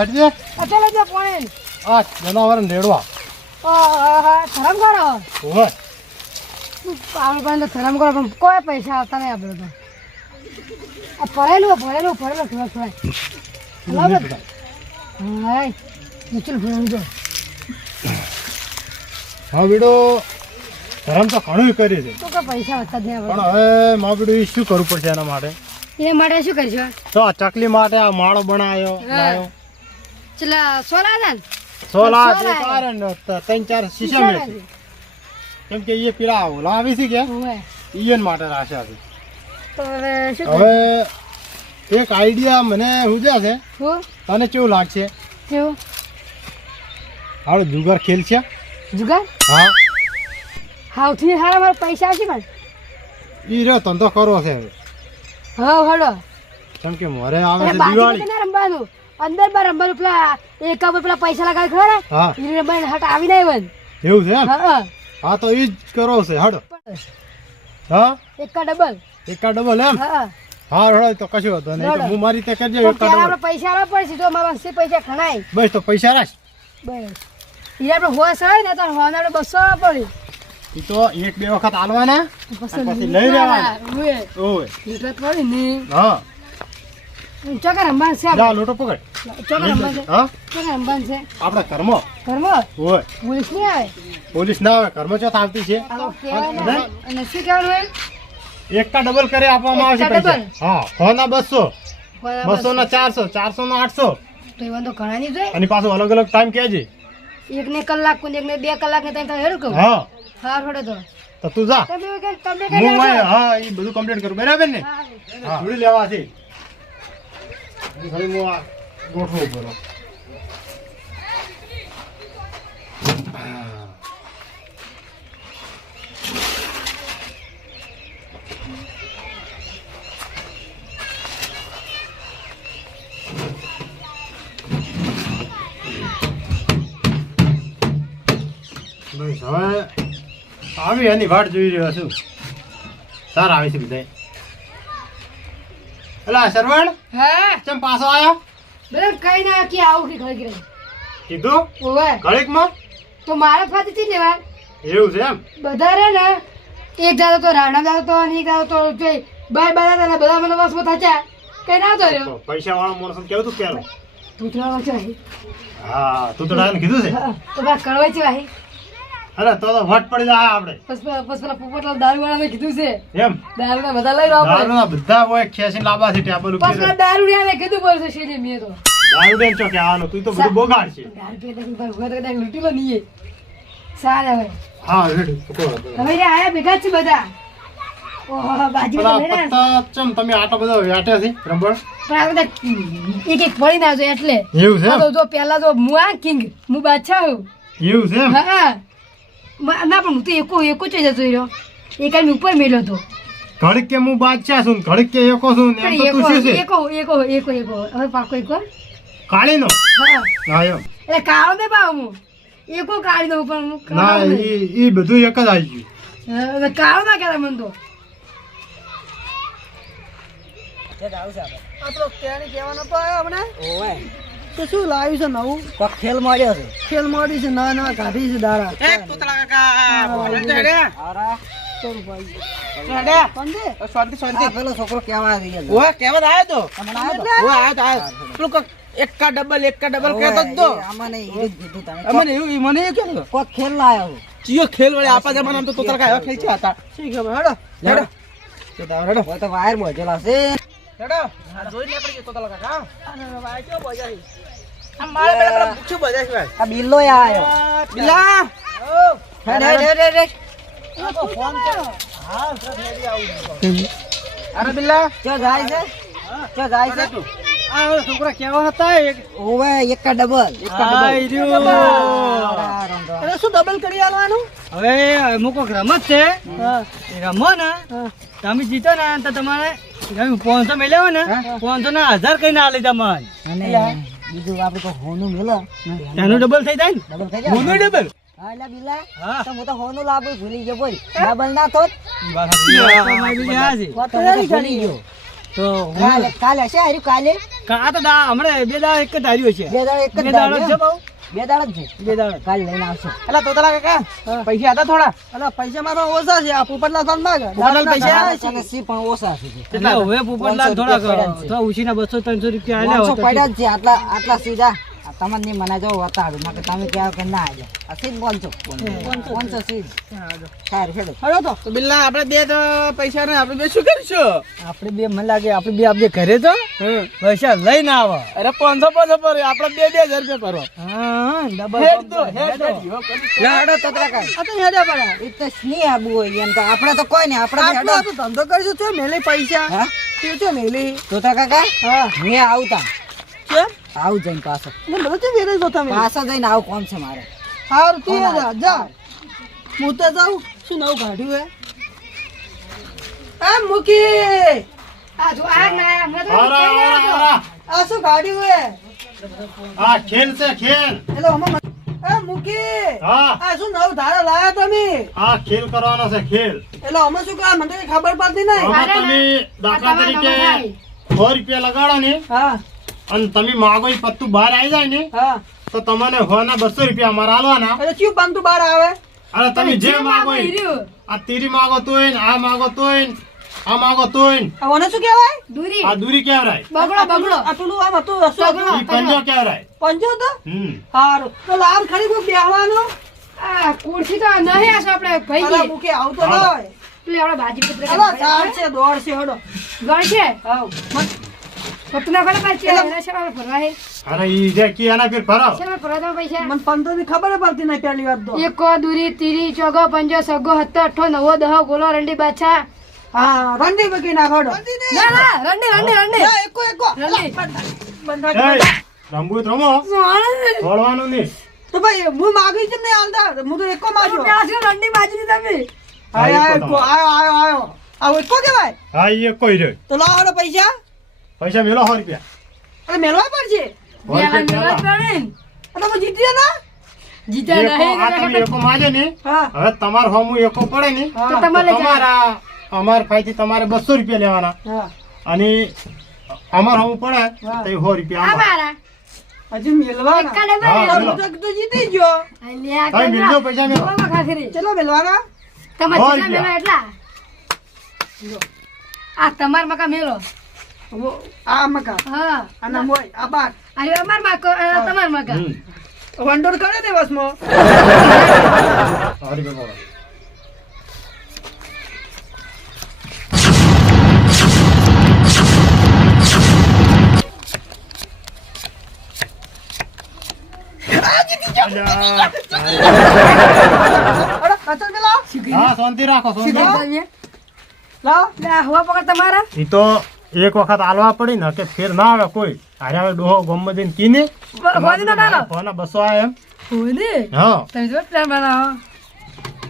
હેડજે અચલે જે પોણે આ જનાવર રેડવા ધરમ કરો ઓય આપણે પણ ધરમ કરો પણ કોઈ પૈસા આવતા નહીં આપણે તો આ ભરેલું થોડા થોડા હા ચલ ભરેલું જો હા બીડો ધરમ તો ઘણું કરી છે તો કે પૈસા વધતા જ નહીં પણ હવે માં બીડું શું કરવું પડશે એના માટે એ માટે શું કરશો તો આ ચકલી માટે આ માળો બનાવ્યો લાવ્યો ચલા સોલા ને સોલા કારણ 3-4 શીશા મેં કેમ કે એ પીડા ઓલા આવી છે કે ઈયન માટે રાખ્યા છે તો હવે શું હવે એક આઈડિયા મને હુજ્યા છે હું તને કેવું લાગશે કેવું હાલો જુગાર ખેલ છે જુગાર હા હાઉથી હારા મારા પૈસા આવશે પણ ઈ રહ્યો ધંધો કરવો છે હવે હા હળો કેમ કે મારે આવે છે બાજુ દિવાળી ના રમવાનું અંદર બાર રમવાનું પેલા એક ઉપર પેલા પૈસા લગાવી ખરા હા ઈ રમવાનું હટ આવી નહીં બન એવું છે એમ હા હા તો ઈ જ કરવો છે હડો હા એકા ડબલ એકા ડબલ એમ હા હા હડો તો કશું વાંધો નહીં તો હું મારી રીતે કરજે તો એકા પેલા ડબલ આપણે પૈસા આપવા પડશે તો મારા પાસે પૈસા ખણાય બસ તો પૈસા રાખ બસ ઈ આપણે હોશ હોય ને તો હોના આપણે 200 આપવા પડે ઈ તો 1-2 વખત આલવાના પછી લઈ લેવાના ઓય એટલે પડી ને હા ચોકા રમવાનું છે જા લોટો પકડ ચોકા રમવાનું છે હા ચોકા રમવાનું છે આપણા ઘરમાં ઘરમાં ઓય પોલીસ નહીં આવે પોલીસ ના આવે ઘરમાં ચોથ આવતી છે આ કહેવાય ને અને શું કહેવાનું હોય એકા ડબલ કરી આપવામાં આવશે એકા પૈસા ડબલ? હા 100 ના 200 બરાબર. 200 ના 400 400 ના 800 તો એવા તો ઘણા નહીં જોઈએ અને પાછું અલગ અલગ ટાઈમ કહેજે એક ને કલાક કોને એક ને 2 કલાક ને તને હેડું કહું હા હા થોડે તો તો તું જા તમે હું હા એ બધું કમ્પ્લીટ કરું બરાબર ને હા જોડી લેવા છે ઘણી હું આ ગોઠવું પડો બસ હવે આવી એની વાટ જોઈ રહ્યો છું સારા આવી છે બધા એલા સરવણ હા ચમ પાછો આવ્યો બરાબર કઈ ના કે આવું કે ઘડી રહી કીધું ઓવે ઘડીકમાં તો મારા ફાતી થી લેવા એવું છે એમ બધા રે ને એક જાતો તો રાણા જાતો તો અને એક જાતો તો જોઈ બાય બાય બધા મને વસમાં થાચા કઈ ના તો રહ્યો તો પૈસા વાળો માણસ કેવું તું પેલો તૂતરા વચ્ચે વાહી હા તું તો ડાયન કીધું છે તો બા કળવાય છે વાહી અરે તો વટ પડી જાય આપણે બસ પેલા પોપટલાલ દારૂ વાળા મેં કીધું છે એમ દારૂ ના બધા લઈ રહ્યો દારૂના બધા હોય ખેંચીને લાવવા છે ટેબલ ઉપર પેલા દારૂ ને મેં કીધું બોલશે શેલે મેં તો દારૂ દેન ચો કે આનો તું તો બધું બગાડ છે દારૂ પીએ તો ઉભા તો કદાચ લૂંટી લો નહીં સારા હવે હા રેડી પકડો હવે રે આયા ભેગા છે બધા ઓહો બાજુ પેલા તો લઈને પત્તા ચમ તમે આટલો બધો વ્યાટ્યા છે રબર પણ આ બધા એક એક પડી ના જો એટલે એવું છે એમ? આ તો જો પેલા જો હું આ કિંગ હું બાદશાહ હું એવું છે એમ હા ના પણ હું તો એકો જ જતો રહ્યો એક આમ ઉપર મેલ્યો હતો ઘડીક કે હું બાદશાહ છું ઘડીક કે એકો છું ને એમ તો તું શું છે એકો હવે પાકો એકો કાળીનો હા હા એમ એટલે કાળો દે પાવ હું એકો કાઢી દઉં પણ હું ના કાળો નહીં. ઈ બધું એક જ આવી ગયું હવે કાળો ના કહેવાય મને તો આપણો કેણી કહેવાનો તો આવ્યો હમણાં તો શું લાવ્યું છે નવું ખેલ મળ્યો છે ખેલ મોડી છે નવા નવા કાઢી છે દાડા પેલો છોકરો કેવા આવી ગયો એકા ડબલ કહેતો જ તો અમને એવું જ કીધું તને મને એવું કેમ કોક ખેલ લાયો ચિયો ખેલ વળે આપા જમાનામાં તો તોતરા કાયો ખેલ છે હતા શી ખબર હેડો હેડો હેડો હોય તો વાયર મોજેલા છે હેડો જોઈ ને પડી તોતરા કાકા અને વાય કેવો બજારી આ મારે પેલા પૂછ્યું બજાય છે આ બિલ્લો આયો બિલા હેડ હેડ હેડ હેડ ફોન છે હા સર રેડી આવું અરે બિલા ચો જાય છે ચો જાય છે આ છોકરા કેવા હતા એક ઓવે એકા ડબલ એટલે શું ડબલ કરી આલવાનું હવે અમુક રમત છે એ રમો ને તમે જીતો ને તો તમારે 500 મેળવ્યો ને 500 ના 1000 કઈ ના લીધા મન અને બીજું આપણે તો હોનું મેલો એનું ડબલ થઈ જાય ને ડબલ થઈ જાય હોનું ડબલ હા એટલે બિલ્લા હા. તો હું તો હોનું લાવું ભૂલી ગયો બોલ ડબલ ના થોત મારી બીજી આ છે તો હું તો ભૂલી ગયો તો કાલે કાલે હશે હાર્યું કાલે આ તો હમણાં 2 દાડા એક જ ધાર્યો છે. 2 દાડા એક જ 2 દાડા છે દાડો. બહુ 2 દાડા જ છે 2 દાડા. કાલે લઈને આવશે. અલા તોતલા કાકા પૈસા હતા થોડા. અલા પૈસા મારા ઓછા છે. આ પોપટલાલ ફોન માંગે. પોપટલાલ પૈસા ચાલે સી પણ ઓછા છે. એટલે હવે પોપટલાલ થોડાક 500 ઉછીના 200-300 રૂપિયા આલ્યા 500 હોત. પડ્યા જ છે આટલા આટલા સીધા. આ તમને નહીં મને જો વતાડું નકર તમે કહો કે ના આવજો. આ સીધ બોલજો 500 સીધ. સારું હેડો. હળો તો બિલ્લા આપણે બે તો પૈસા ને આપણે બે શું કરીશું? આપણે બે મને લાગે આપણે બે આપણે ઘરે તો પૈસા લઈને આવો. અરે 500 પર આપણે 2000 રૂપિયા ભરો. હા ડબલ હેડ દો હેડ દો. લાડો તતરા કાઈ. આ તો હેડ્યા પડ્યા. એ તો સ્નેહ આબુ હોય એમ તો આપણે તો કોઈ નહીં આપણે તો આટલો હેડો. તો ધંધો કરીશું છો મેલે પૈસા. હા તે છો મેલે. તોતા કાકા હા મેં આવતા કેમ? આવું જઈને પાછો મને બધું છે વેરે જો તમે. પાછો જઈને આવું કોમ છે મારે. હાર તું જા જા. હું તો જાઉં. શું નવું કાઢ્યું હે? આ મૂકી. આ જો આ ના હમણાં તો અરે, અરે, અરે. આ શું કાઢ્યું હે? આ ખેલ છે ખેલ. હેલો હમણાં એ મૂકી. હા આ શું નવું ધારા લાયા તમે? આ ખેલ કરવાનો છે ખેલ. એટલે અમે શું કરવા મને તો કઈ ખબર પડતી નહીં. આમાં તમે દાખલા તરીકે 100 રૂપિયા લગાડો ને હા અને તમે માગો એ પત્તું બહાર આવી જાય ને હા તો તમને હોના 200 રૂપિયા અમારે આલવાના. એટલે શું બનતું બહાર આવે? અરે તમે જે માગો એ. આ તીરી માગો તોય ને આ માગો તોય ને આ માગો તોય ને આ ઓને શું કહેવાય? દૂરી આ દૂરી કેવરાય બગડો આ પેલું આમ હતું રસો ઈ પંજો કેવરાય. પંજો તો હમ સારું તો લાવ ખરી કોઈ બેહવાનું. આ કુર્સી તો નહીં આસો આપણે ભાઈ અલા ગઈ મૂકી આવું તો ના હોય. પેલી આપણે બાજી પત્ર અલા ચાર છે દોડ છે હડો. ગણ છે હાવ પટના ફળે પાછી એના શેમાં ભરવા હે અરે ઈ જે કી એના ફિર ભરાવ. શેમાં ભરવા દો પૈસા મને 15 ની ખબર પડતી નહીં પહેલી વાર તો. એકો દૂરી તીરી ચોગો પંજો સગો 7 8 9 10 ગોલો રંડી બાછા હા રંડી બકી ના હડો. ના ના રંડી ના, એકો એકો. રંડી બંધા એ રમવું તો રમો છોડવાનું નહીં. તો ભાઈ હું માગી છે ને આલદા હું તો એકો માગ્યો. પેલા શું રંડી બાજી ની તમે આયો આયો આવો એકો કેવાય. હા ઈ એક કોઈ રે તો લાવ હડો પૈસા. પૈસા મેલો 100 રૂપિયા. અરે મેલવા પડશે. 100 રૂપિયા મેલા મેલો. પડે અને હું જીતી ના. જીતા એકો આ તમે નહીં એકો માગે ને હા હવે તમાર હોમું એકો પડે ને હા. તો તમારે તો તમારા અમાર પાસેથી તમારે 200 રૂપિયા લેવાના હા અને અમાર હોમું પડે તો એ 100 રૂપિયા અમારે. અમારા હજી મેલવાના. કાલે હા, બરે મેલો. હું તો જીતી ગયો. અલ્યા તમે મિલજો પૈસા મેલો. કોમાં ખાખરી ચલો મેલવાના. તમાર સો જેટલા રૂપિયા. મેલો એટલા આ તમાર મકા મેલો વો, આ મકા હા અને મોય આ બાર આ અમાર મકો તમાર મકા હમ. વંડોર કરે દિવસમાં. 100 રૂપિયા પડે. અલ્યા, અરે અચલ મેલા. હા શાંતિ રાખો શાંતિ. લાવ. લા હવા પકડ તમારા ઈ તો એક વખત આલવા પડી ને કે ફેર ના આવે કોઈ અરે હવે ડોહો ગોમમાં જઈને કીને ગોદી ના ડાલો કોના 200 આવે એમ. હોને હા તમે જો પ્લાન બનાવો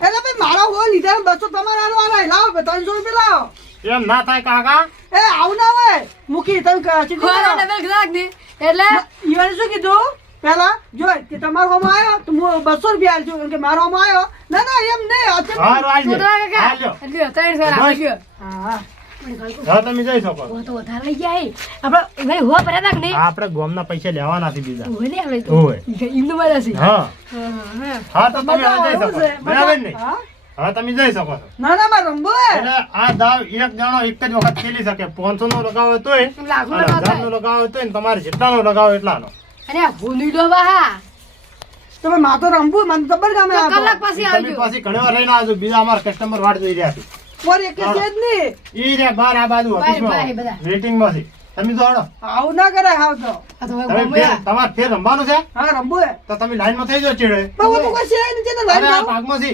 એટલે ભાઈ મારા હો લીધા 200 તમારે આલવાના. લાવ 300 રૂપિયા લાવ. એમ ના થાય કાકા. એ આવું ના હોય મૂકી તમે ચીટી ખોરા કરો. ડબલ ગ્રાહક ની એટલે ઈવાને શું કીધું પેલા જો કે તમારો હોમ આવ્યો તો હું 200 રૂપિયા આલજો કેમ કે મારો હોમ આવ્યો. ના ના એમ નહીં અચલ. હારું આલજો. કોતરા કાકા આલજો. એટલે 300 રાખજો હા હા તમે જઈ શકો. તો વધારે લઈ જાય આપણે ભાઈ હો પર નાખ ને આપણે ગોમના પૈસા લેવાના છે બીજા. હોને આપણે તો હોય. ઇન્દુ મારા છે હા હા હા તો તમે હવે જઈ શકો. બરાબર ને હા હા તમે જઈ શકો છો. ના ના મારે રમવું હે. એટલે આ દાવ એક જણો એક જ વખત ખેલી શકે. 500 નો લગાવો તોય લાખો અને 1000 નો લગાવો તોય ને તમારે જેટલાનો લગાવો એટલાનો. અને હોની ડોબા હા તો ભાઈ મારે તો રમવું મને જબર ગમે આ તો. કલાક પછી તમે આવજો પાછી ઘણી વાર રહીને આવજો. બીજા અમારા કસ્ટમર વાટ જોઈ રહ્યા છે. મોર એક છે જ નહીં. ઈ રે બાર આ બાજુ બાર, બાર, ઓફિસમાં બધા. વેટિંગમાંથી. તમે તો હળો. આવું ના કરાય હાવ તો. આ તો તમે ગોમયા તમારે ફેર રમવાનું છે હા રમવું હે. તો તમે લાઈનમાં થઈ જાઓ ચીડે. પણ હું તો કોઈ છે નહીં જેને અરે લઈને આ આવું. ભાગમાં છે.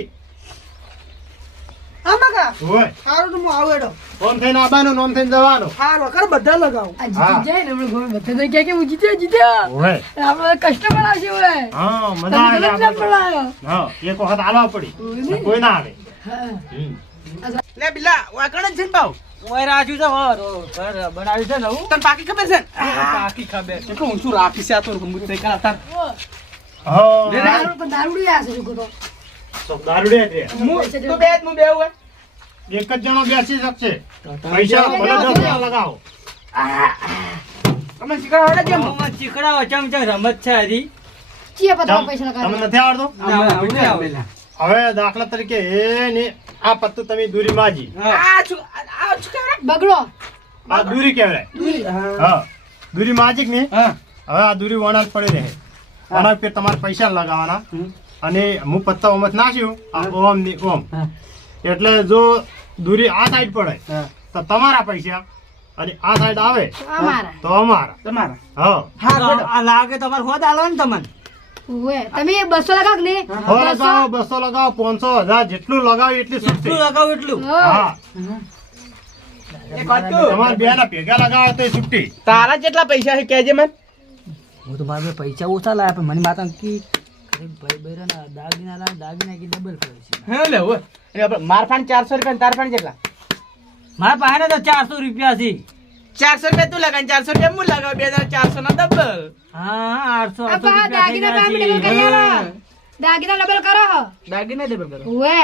આમાં કા હોય. સારું તો હું આવું હેડો. ફોન થઈને આવવાનું, નોમ થઈને જવાનું. સારું કર બધા લગાવું. આ હા. જીતી જાય ને આપણે ગોમે બધા તો કહે કે હું જીત્યો હોય. આપણે કસ્ટમર આવશે હોય હા મજા આવે છે આપણે તો. પડાયો હા એક વખત આલવા પડી કોઈ ના આવે. હા હમ. લે બિલ્લા વાકણ જ છે ને બાવ. ઓય રાજુ છે ઘર બનાવ્યું છે નવું તને પાકી ખબર છે ને? પાકી ખબર એટલું ઊંચું રાખી છે આ તો હું તઈ કરા તાર. હા દારૂ પણ દારૂડી આ છે લોકો તો તો દારૂડિયા જ રે. હું તો બે જ હું બે હોય. એક જ જણો બેસી શકશે. પૈસા ભલે 10 રૂપિયા લગાવો. તમે શીખવાડો કેમ આમાં શીખડાવો ચમચમ રમત છે હજી ચીએ પતા ચમ, પૈસા તમને લગાવી નથી આવડતું ના, આવડે. હવે દાખલા તરીકે એ આ પત્તું તમે દૂરી માજી બગડો આ દૂરી કહેવાય હા દૂરી માજી કે નહીં હા હવે આ દૂરી વણાલ પડી રહે વણાલ પર તમારે પૈસા લગાવવાના અને હું પત્તા ઓમત નાખ્યું આ ઓમ ની ઓમ એટલે જો દૂરી આ સાઈડ પડે તો તમારા પૈસા અને આ સાઈડ આવે અમારા તો અમારા તમારા હા તો આ લાગે તમારે હોદ આલો ને તમને ઓએ તમે 200 લગાવ કે નહીં હો લગાવો 200 લગાવો 500 1000 જેટલું લગાવો એટલી જેટલું છૂટશે લગાવું એટલું હા તમારે બે ના ભેગા લગાવો તો છૂટી તારા જેટલા પૈસા છે કેજે મને હું તો મારે પૈસા ઓછા લાયા પણ મને માતા કી ભાઈ બૈરા દાગીના લાય દાગીના કી ડબલ કરે છે હે લે ઓય માર ફાન 400 રૂપિયા તાર ફાન જેટલા મારા પાસે તો 400 રૂપિયા છે 400 રૂપિયા તું લગાવ 400 રૂપિયા હું લગાવ 2400 ના ડબલ હા 800 આપા દાગીના કામ ડબલ કરી આલો દાગીના ડબલ કરો દાગીના ડબલ કરો ઓએ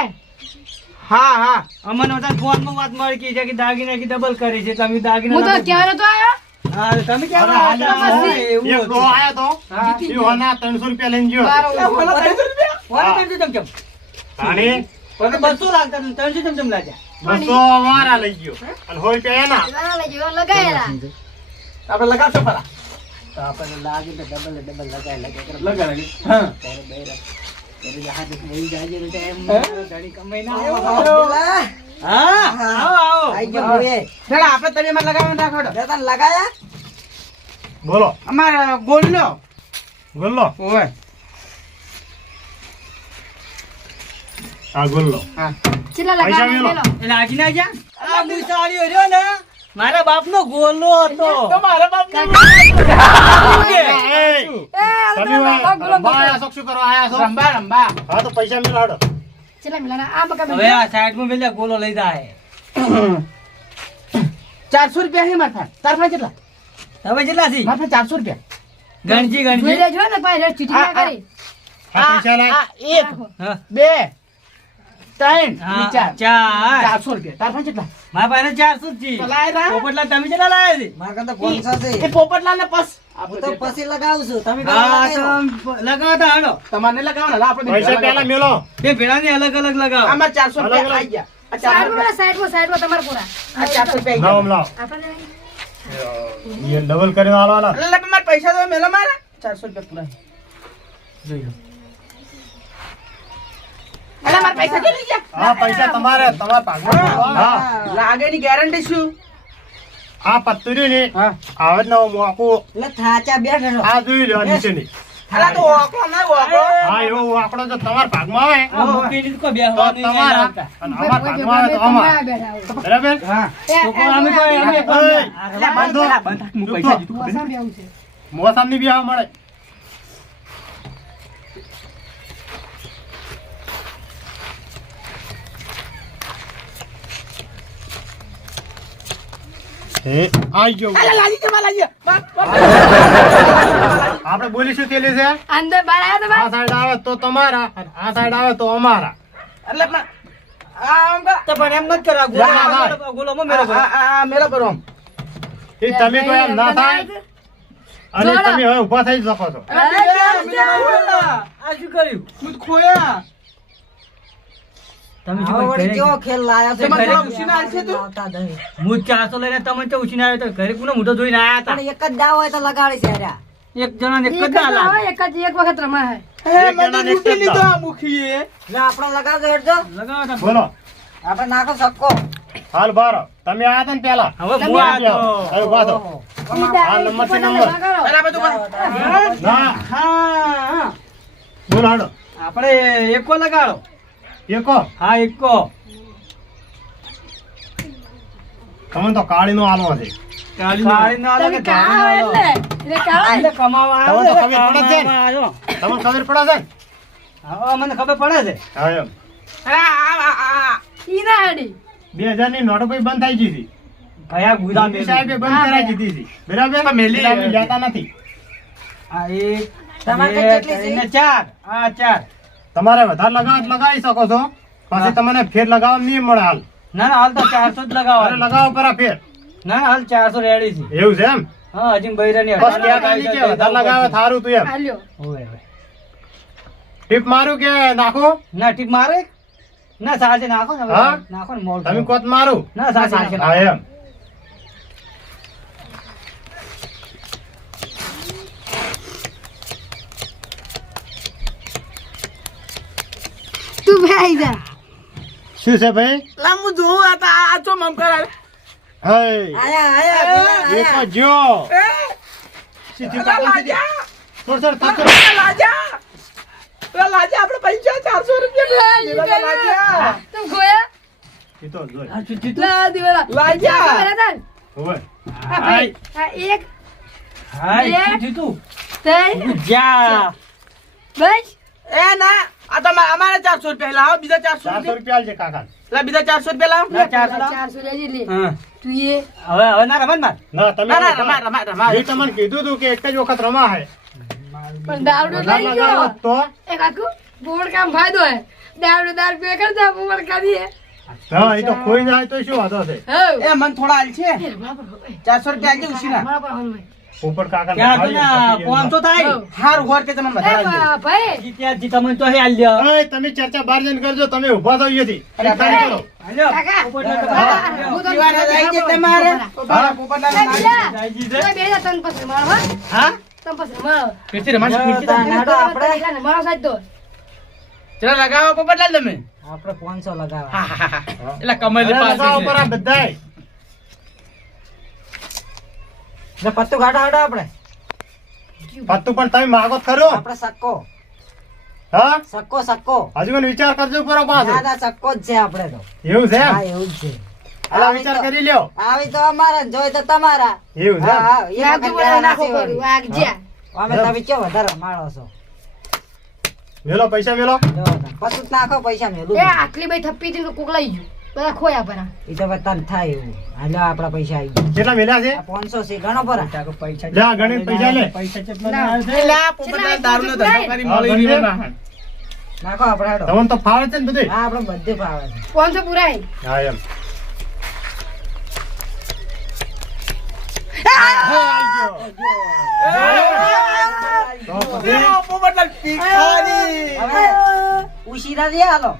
હા હા અમને બધા ફોનમાં વાત મળી કે છે કે દાગીના કી ડબલ કરી છે તમે દાગીના હું તો નતા- ક્યારે તો આયો હા તમે ક્યાં અરે, આવ્યા હતા? હાલ એવું એક હતું. ડો આયા તો ઈ હોના 300 રૂપિયા લઈને ગયો બારો કોને 300 ચમચમ? અને કોને 200 લાગતા હતા, 300 ચમચમ લાગ્યા. 200 અમારા લઈ ગયો અને 100 રૂપિયા એના લગાયેલા આપણે લગાવશો ફરા તો આપણને લાગે તો ડબલ લગાય લગાવી હા હા આવો આવો ચાલો આપણે તમે મને લગાવવાનું રાખો લગાયા બોલો અમારા ગોલનો ગોલ્લો ઓય આ ગોલ્લો હા કેટલા પૈસા લગાવેલા મેલો. મેલો એટલે આજે ના જા આ મુસાળીઓ રહ્યો ને મારા બાપનો ગોલો હતો તમારા બાપ એ, એ તમે રંબા આયા છો, શું કરવા આયા છો? રંબા રંબા હા તો પૈસા મેલો હાડો કેટલા મિલાના આ બકા હવે આ સાઈડમાં મેલ્યા ગોલો લઈ જાય 400 રૂપિયા હે માથા તાર પાસે કેટલા હવે કેટલા છે માથા 400 રૂપિયા ગણજી જોઈ ગણજી લેજો ને ભાઈ ચીઠી ના કરી આ પૈસા લાય એક હા. બે ત્રણ હા, ને ચાર ચાર 400 રૂપિયા તાર પાસે કેટલા મારા પાસે 400 જ છે તો લાય રા. પોપટલા તમે કેટલા લાયા છે એ પોપટલાલ ને પસ પછી લગાવું છું તમે હા તો લગાવતા હાલો તમારે લગાવવાના લા આપણે પૈસા પેલા મેલો બે ભેળાની અલગ અલગ લગાવો આમાં 400 અલગ રૂપિયા અલગ. આવી ગયા આ 400 સાઈડમાં તમારે પૂરા આ 400 રૂપિયા લાવ આવી લાવ આપણે એ ડબલ કરીને આલવાના ગયા એટલે તમારે પૈસા તો મેલો મારા 400 રૂપિયા પૂરા જોઈ લો અરે મારા પૈસા કે લઈ ગયા હા પૈસા તમારા ભાગમાં હા લાગે ની ગેરંટી શું આ પત્તુરી ને હા આવે ને મોકું એટલે થાચા બેઠો છો. આ જોઈ લો નીચેની અલા તો ઓકળો ના ઓકળો હા એવો આંકડો જો તમારા ભાગમાં આવે આ મૂકીને તો તો બેહવાની નહીં તમારા આવતા. અને અમારા ભાગમાં આવે તો અમારા બેઠા હોય બરાબર હા તો કોણ અમે કોઈ અમે ઓય, અલા બંધો બંધા હું પૈસા જીતું મોસમ બેવું છે મોસમની બી આવવા મળે એ આઈ ગયો અલા લાજી જમા લાજી આપણે બોલીશું તે છે અંદર બહાર આવ્યા આ સાઈડ આવે તો તમારા અને આ સાઈડ આવે તો અમારા એટલે પણ આમ કર તો પણ એમ નથી કરવા ના, ના. ગોલોમાં મેરો કરો. આ મેલો કરો આમ એ તમે કોઈ એમ ના થાય અને તમે હવે ઊભા થઈ શકો છો આ શું કર્યું હું ખોયા તમે આવો શું વળી ઘરે- કેવો ખેલ લાયો છે તમારે ઘરે ઉછીને આવશે તું? આવતા દહીં. હું 400 લઈને તમે તો ઉછીને આવ્યો તો ઘરે કોનો મોઢો જોઈને આયા હતા પણ એક જ દાવ હોય તો લગાડી છે હાર્યા. એક જણાને એક જ એક ના જ લાગે. હોય, એક વખત રમાય હે એક મને જણાને એક લૂંટી જ લીધો દાવ. આ મુખીએ એટલે આપણે લગાવજો હેડજો લગાવો તા. બોલો આપણે નાખો સક્કો હાલ બારો તમે આયા હતા ને પેલા હવે તમે હું આ આવો. હવે ઊભા થો. આ નંબર છે નંબર બરાબર તો ના હા બોલો હાડો આપણે એકો લગાડો એકો હા એકો તમે તો કાળી નો આલવો છે કાળીનો આલો કે તમે કાળા હોય ધાણીનો આલો? એટલે કાળા એટલે કમાવા તમને તો આવ્યો ખબર પડે છે ને? આવ્યો. તમને ખબર પડે છે ને હા મને ખબર પડે છે હા એમ ઈ ના હેડી 2000 ની નોટો કોઈ બંધ થઈ ગઈ હતી ભયા ગુદા મોદી સાહેબે બંધ કરાવી દીધી હતી બરાબર મેલી. એટલે અમે લેતા નથી આ એક તમારે બે, કેટલી છે? ત્રણ ને ચાર આ ચાર તમારે વધારે લગાવ લગાવી શકો છો પછી તમને ફેર લગાવવા નહીં મળે હાલ ના ના હાલ તો 400 જ લગાવો અરે લગાવો પરા ફેર ના હાલ 400 રેડી છે. એવું છે એમ? હા હજી બૈરાની બસ ત્યાં કાંઈ નહીં કે વધારે લગાવે થારું તું એમ. હાલ્યો ઓય ઓય. ટીપ મારું કે નાખું? ના ટીપ મારે ના સાચે નાખો ને હવે. હા? નાખો ને મોલ તમે કોત મારું? ના સાચે હા એમ. તું ભાઈ જા શું છે ભાઈ? લાંબુ જોવું આ ચો મમ કરાવે હે આયા એ તો જો સીધી કાકા સીધી. થોડ થોડ થતો. લાજા આપણે પૈસા 400 રૂપિયા લાજા તું ગોયા એ તો જો. આ ચૂચી લા દીવાલા લાજા ઓય. આ ભાઈ આ એક હા બે. ચૂચી તું ત્રણ જા બસ એ ના આ તો અમારે 400 રૂપિયા લાવો બીજા 400 400 રૂપિયા રૂપિયા આલજે કાકા. લા બીજા 400 રૂપિયા લાવો ના 400 લાવ. 400 લેજે લે હા તું એ હવે ના રમત માર ના તમે ના ના રમા મેં તમને કીધું તું કે એક જ વખત રમા હે. પણ દારૂ વધારે લઈ લગાવો ગયો તો એક આખું બોર્ડ કામ ફાયદો હે દારૂ પે કરતા બોર્ડ કરીએ હા એ તો ખોઈ જાય તો શું વાંધો છે? હો એ મન થોડા હાલ છે 400 રૂપિયા આલજે ઉસીના મારા પર હલ ઉપર કાકા ત્યાં તો ના 500 થાય હાર હોર કે તમે એ વધારે આલજો ભાઈ જીત્યા જી તમને તો હે આલ લ્યો ઓય તમે ચર્ચા બહાર જઈને કરજો. તમે ઊભા થો અહીંયાથી. અરે ખાલી કરો. હાલ્યો કાકા. ઉપર તો હા. તમારે. દીવાના જાય છે તમારે પોપટના એ બીજા જાય જી છે. બે હજાર તન પછી મારો હા તન પછી મારો કેટલી રમાશ ખુરશી આપણે મારો સાથ દો ચલો લગાવો પોપટલાલ તમે આપણે 500 લગાવવા. એટલે કમલ અરે પાસે લગાવો પર આ બધાય. એટલે પત્તું ગાઢા હાડો આપણે પત્તું પણ તમે માગો તો ખરો. આપણે સક્કો હા સક્કો હજુ મને વિચાર કરજો પૂરો ના પાછો. ના સક્કો જ છે આપણે તો એવું છે એમ? હા એવું જ છે હાલો વિચાર કરી લ્યો. આવી તો અમારા ને જોઈ તો તમારા એવું છે એમ? હા એ નાખો વખત લેવા નાખો નથી કરું વળી. આગ જ્યા અમે તમે કેવો વધારે માળો છો મેલો પૈસા મેલો. જો તમે. પતું જ નાખો પૈસા મેલું એ આટલી બઈ થપ્પી થી કોક લઈ ગયું બધા ખોયા પરા એ તો હવે તને થાય એવું હાલો આપણા પૈસા આવી ગયા કેટલા મેલ્યા છે? આ 500 છે ગણો પર પૈસા લે આ ગણીને પૈસા લે. પૈસા કેટલા ના. ના છે એટલે આ પોપટલાલ દારૂનો ધંધો કરી મળી હા, રહ્યો ગણજે. ના નાખો આપણે હાડો તમને તો ફાવે છે ને બધું? હા આપણે બધે ફાવે છે 500 પુરાય હા એમ. તો પછી પોપટલાલ ભિખારી હવે ઉશીરા દે હાલો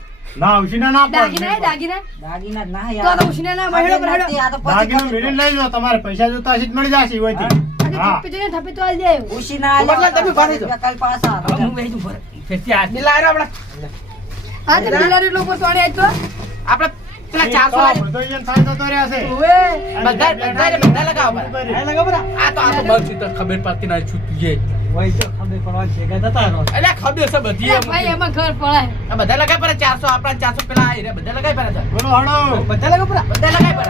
ના ઉછીના ના દાગીના પડે. દાગીના દાગીના ના તો તો ઉછીના ના મહેડો પર હેડો આ તો પછી દાગીનો ખબર મેળવીને લઈ જાઓ. તમારે પૈસા જોતા હશે તો મળી જશે અહીંથી. હા થપ્પી જોઈને થપ્પી તો આલ જાય ઉશીના પોપટલાલ તમે પાછી જાઓ. કાલ પાછા હવે હાલો. હું બેસું ભરે ફેરથી આ મિલાયો આપણે હા તે બિલાડી લોકો પર તોડે આજ તો આપણે પેલા 400 તો વાળી બધો અહીંયા થાય તો રહ્યા છે. ઓએ બધા લગાવો બરાબર. આ લગા બરા આ તો બસ તો ખબર પડતી ના છૂટી જાય વઈ તો ખબર પડવાની છે કે જતા રહો એટલે ખબર છે બધી એ ભાઈ એમાં ઘર પડાય આ બધા લગાય પર 400 આપણા 400 પેલા આઈ રે બધા લગાય પર બોલો હડો. બધા લગા બરા બધા લગાય પર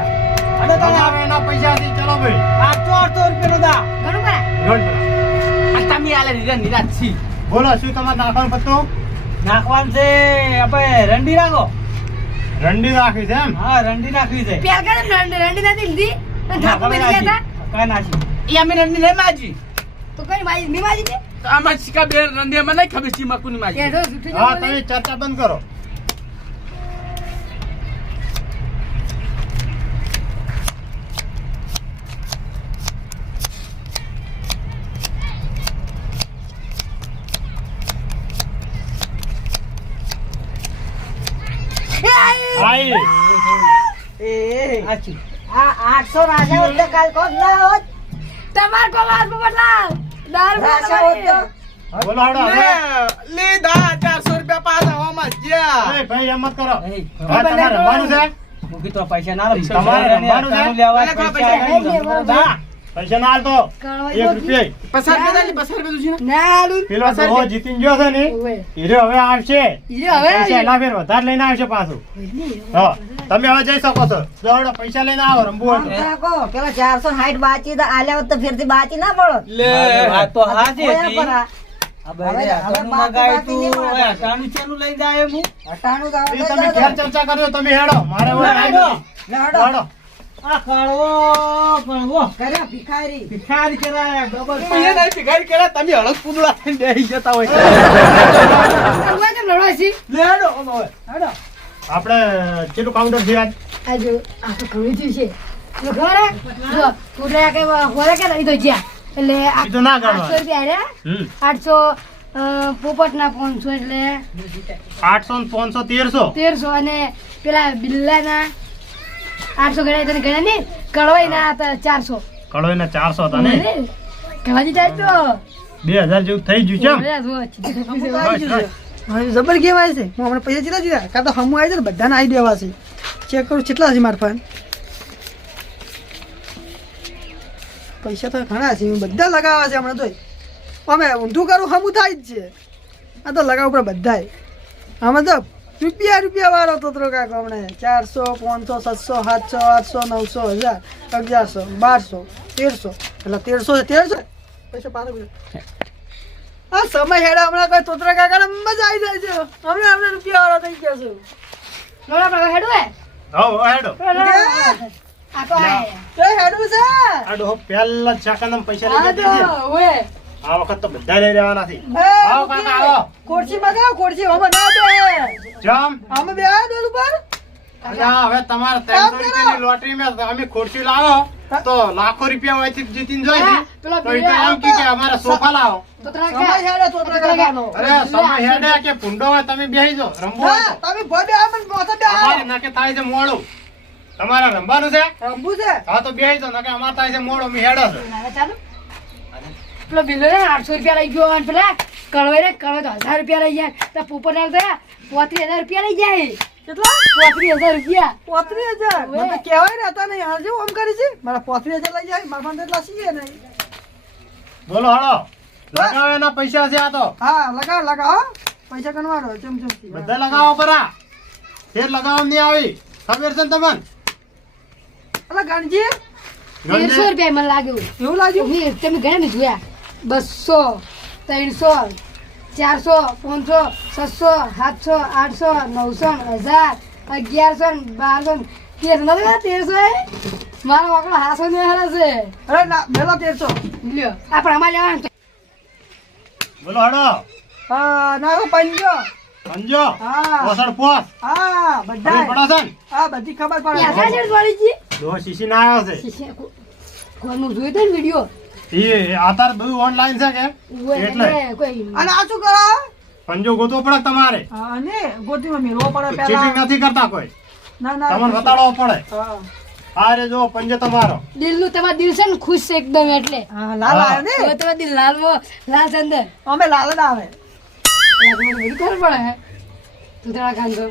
અરે તો તમારે એના પૈસાથી ચલો ભાઈ. આ 400 રૂપિયાનો દા ઘણું કરા ગણ પેલા. આ તમે આલે નિરાશ છી બોલો શું તમારે નાખવાનું પત્તું? નાખવાનું છે આપણે રંડી રાખો રંડી રાખી છે એમ? હા રંડી નાખવી છે પ્યાર કરે રંડી નથી લીધી અને થાપ મેલી ગયા હતા કાંઈ નાખી એ અમે રંડી નહીં માજી તો કઈ માજી મી માજી છે તો આમાં શિકા બે રંડી અમે નહીં ખબર છી મકુની કે માજી જો જૂઠું હા બોલે. તમે ચર્ચા બંધ કરો. આઈ. સાચું આ 800 રાજા હોત તો કાલ કોક ના હોત તમાર કો વાત પોપટલાલ દારૂ રાજા હોત તો બોલો હડો હવે. લીધા 400 રૂપિયા પાછા હોમાં જ્યા એ ભાઈ એમ મત કરો. એ હા તમારે રમવાનું છે? મૂકી તો પૈસા ના રમ તમારે રમવાનું છે? લેવા મને કોઈ પૈસા પૈસા નહીં. ના. પૈસા ના હાલતો. કણવાઈ 1 રૂપિયા. પસાર પેલા પસાર પેલું છે ને ના આલુ પેલો ડોહો જીતીને ગયો છે ને ઓએ હીરો હવે આવશે. ઈ હવે પૈસા એના ફેર વધારે લઈને આવશે પાછું. હા તમે હવે જઈ શકો છો. જો હળો પૈસા લઈને આવો રમવું આમ હોય તો. નાખો પેલા 460 બાચી તો આલ્યા હોત તો ફેરથી બાચી ના મળો લે આ તો હાજી કોયા હતી પર આ? આ ભાઈ હવે અટાણું બાકી મગાય બાકી નહીં તું મળે. ઓય અટાણું ચેનું લઈ જાય હું અટાણું તો એ આપણે તમે ઘેર ચર્ચા કરજો. તમે હેડો મારે હવે ટાઈમ નથી. લે હડો. હેડો. આ કળવો કળવો કર્યા ભિખારી ભિખારી કરાય ડબલ એ નહીં ભિખારી કેરા તમે હળક પુદડા થઈને બેહી જતા હોય કણવાઈ કેમ લડવાય છે લે હેડો ઓમ હવે હેડો આપણે કેટલું કાઉન્ટર છે આજ? આ જો આ તો ઘણું થયું છે જો ખબર હે? જો કૂતરા કે હોરે કે લઈ તો જ્યાં એટલે ઈ તો ના ગણવાનું. 800 રૂપિયા આયા. હમ 800 પોપટના 500 એટલે 800 ને 500 1300. 1300 અને પેલા બિલ્લાના 800 ગણાય તને ગણ્યા નહીં કળવાઈના હતા 400 કળોઈના 400 હતા ને કળવાજી જાય તો 2000 જેવું થઈ ગયું છે આવી ગયું છે. હવે જબર ગેમ આવી છે હું હમણાં પૈસા ચેટલા દીધા કાં તો હમું આવી છે ને બધાને આવી દેવા છે ચેક કરું કેટલા છે મારા પાસે પૈસા તો ઘણા છે બધા લગાવવા છે હમણાં તો અમે ઊંધું કરું હમું થાય જ છે આ તો લગાવ ઉપર બધાય આમાં તો રૂપિયા વાળો તોતરો કાકો હમણે 400 500 700 800 900 1000 1100 1200 1300 એટલે 1300 પૈસા પાછા આ સમય હેડા હમણાં કોઈ તોતરા કાકાને મજા આવી જાય છે હમણાં રૂપિયા વાળો થઈ ગયા છે લોડા પર હેડું હે હો હેડો આ તો આ એ હેડું છે આડો પહેલા જ સેકન્ડમાં પૈસા લઈ આ લીધા તો છે ઓએ આ વખત તો બધા લઈ લેવાના છે એ, આવો કાકા આવો ખુરશી માં જાઓ ખુરશી હમણાં ના બે જમ અમે બે આ ડોલ ઉપર અલ્યા હવે તમારે 300 રૂપિયાની લોટરીમાં અમે ખુરશી લાવો તો લાખો રૂપિયા હોયથી જીતીને જોઈ હા, પેલો તો ઈ તો એમ કે અમારે સોફા લાવો તોતરા સમય કે હેડે તોતરા કાકાનો અરે સમય હેડે કે ભૂંડો હોય તમે બેહી જાઓ રમવું હોય હા તો તમે ભોડે આમ મોથે બે અમારે નાકે થાય છે મોડું તમારે રમવાનું છે રંબુ છે હા તો બેહી જાઓ નાકે અમારે થાય છે મોડું મી હેડો છે ના ચાલો પેલો બિલ્લો ને 800 રૂપિયા લઈ ગયો અને પેલા કળવે તો 1000 રૂપિયા લઈ જાય તો પોપટ ના તો 35000 રૂપિયા લઈ જાય કેટલા 35000 રૂપિયા 35000 મને તો કહેવાય ને હતા નહીં હાજે આમ કરી છે મારા 35000 લઈ જાય મારા પાસે એટલા છીએ નહીં બોલો હળો લગાવેના પૈસા છે આ તો હા લગાવ પૈસા ગણવાનો ચમચમ બધા લગાવો પરા ફેર લગાવવા નહીં આવી ખબર છે ને તમને અલા ગણજી 1300 રૂપિયા મને લાગ્યું એવું લાગ્યું તમે ગયા ને જોયા 200 300 400 500 600 700 800 900 1000 1100 1200 1300 મારો વાકડો હાસો ને હારે છે અરે ના પેલા 1300 લ્યો આપણે અમારે લેવાનું છે. બોલો હળો હા ના પંજો સમજો હા. પોસડ પોસ હા ખબર બધા પડે છે ને હા બધી ખબર ત્યાં પડે છે વાળી જી દો શીશી ના આવ્યો છે શીશા કોનું જોયું તો ને વિડિયો એ આતાર બધું ઓનલાઈન છે કે એટલે કોઈ અને આ શું કરો પંજો ગોતવો પડે તમારે હા ને ગોતીમાં મેળવો પડે પેલા ચીટિંગ નથી કરતા કોઈ ના ના તમને બતાડવો પડે હા हाँ। આ રે જો પંજો તમારો દિલનું તમારું દિલ છે ને ખુશ છે એકદમ એટલે હા લાલ હા. આવ્યો ને હવે તમારું દિલ લાલમાં લાલ છે અંદર અમે લાલ જ આવે બધું ખબર પડે હે તું તારા કામ તો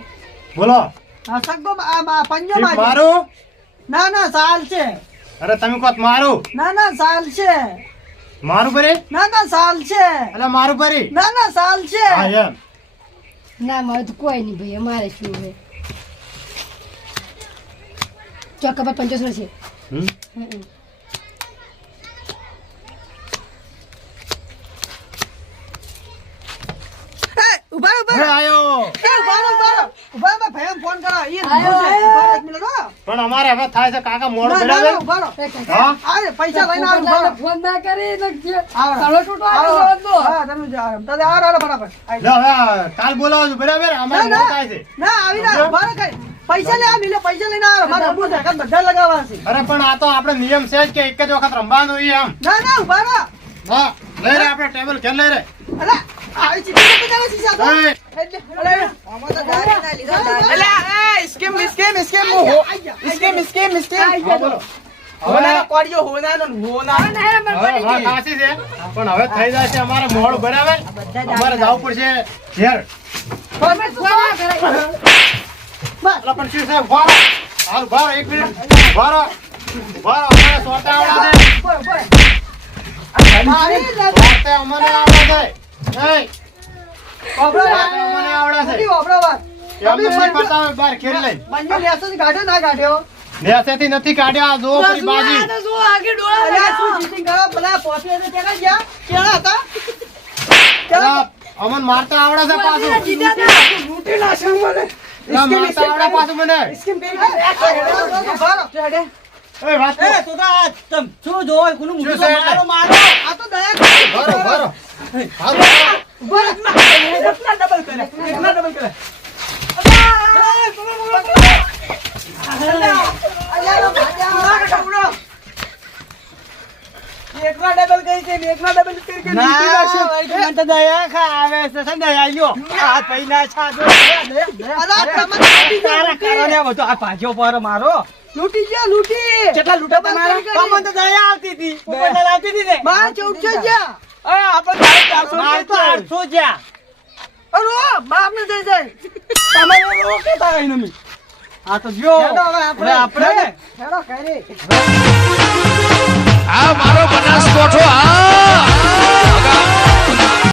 બોલો હા સગો આ પંજો ટીપ માં મારું ના ના સાલ છે અરે તમે કોત મારું ના ના સાલ છે મારું ભરી ના ના સાલ છે એટલે મારું ભરી ના ના સાલ છે હા એમ ના મારે તો કોઈ નહીં ભાઈ અમારે શું હવે ચોક્કસ 75 છે હમ? એ ઉભા રહો, ઉભા હવે રહો. આયો એ ઉભા રહો, ઉભા રહો. ઉભા રહો, ભાઈ આમ ફોન કરો ઈ આયો, ઉભા રહો, આયો. એક મિનિટ હો. પણ અમારે હવે થાય છે કાકા મોડું ના ના ના, બરાબર ઉભા રહો. હા આ પૈસા લઈને આવો, ઉભા રહો. ફોન ના કરી નાખજો આવો. તળો તૂટો આવો. આવ્યો હતો હા તમે જાઓ એમ. તમે આવો, આવો, બરાબર આઈ લો હવે કાલ બોલાવો છો બરાબર અમારે ના, મોડું ના. થાય છે ના આવી ના ઉભા રહો કઈ પૈસા લે આ મિલે પૈસા લઈને આવો મારે રમવું છે કાં બધા લગાવવા છે અરે પણ આ તો આપણે નિયમ છે જ કે એક જ વખત રમવાનું ઈ એમ ના ના ઉભા રહો હા લઈ રે આપણે ટેબલ ખેલ લઈ રે અલા આવી ચીટી તો જાણે શીશા તો એ, એટલે અરે આમાં તો દાઢી ના લીધો, દાઢી. અલા એ સ્કેમ હા, બોલો હોનાનો કોડિયો હોનાનો હોના હવે વાત સાચી છે પણ હવે થઈ જાય છે અમારે મોડું બરાબર અમારે જવું પડશે ઘેર તમે શું કરે અલા પણ શું સાહેબ ઉભા રહો. હાલ ઉભા રહો, એક મિનિટ ઉભા રહો. ઉભા રહો, અમારે સોટા આવડે છે મારી સોટે અમને આવડે છે એ, ઓબળો સોટે અમને આવડે છે ઓબળો વાત એમને નહીં પડતા હોય બહાર ખેલ લઈ બંને લેસો ગાડો ના ગાડ્યો નેસેથી નથી કાઢ્યા જો પેલી બાજી અલા શું ચીટિંગ કરો પેલા પોપી અને તેના ગયા કેળા હતા અલા, અમન મારતા આવડે છે પાછું લૂટી નાખ્યો મને અલા, મારતા આવડે પાછું મને સ્કેમ કરી બારો ચડે એ વાત એ તો આ તમ શું જોય કોનું શું મુઠું છે? તો મારો આ તો દયા ભરો ભરો હાલ ભરો. ડબલ કરે એકના ડબલ કરે અલ્યા ભાગ્યા એકના ડબલ કરી છે ને એકના ડબલ કરી કે ના લૂંટી નાખશે. ભાઈ, તું મને તો દયા આવે છે શું દયા લ્યો આ ભાઈ ના છાદો અલા, તમે લૂંટી તારા કારણે બધો આ ભાજ્યો પર મારો લૂંટી ગયા લૂંટી કેટલા લૂંટા ડબલ તમારા કરી કરી. તમને તો દયા આવતી હતી પોપટલાલ આવતી હતી ને મારા 1400 ગયા. અરે આપણે 400 800 જ્યાં અરે બાપને જઈ જાય. તમારે રોકેતા હોય ને આ તો જો હેડો હવે આપણે. આપણે હેડો કરી આ મારો બનાસકોઠો આ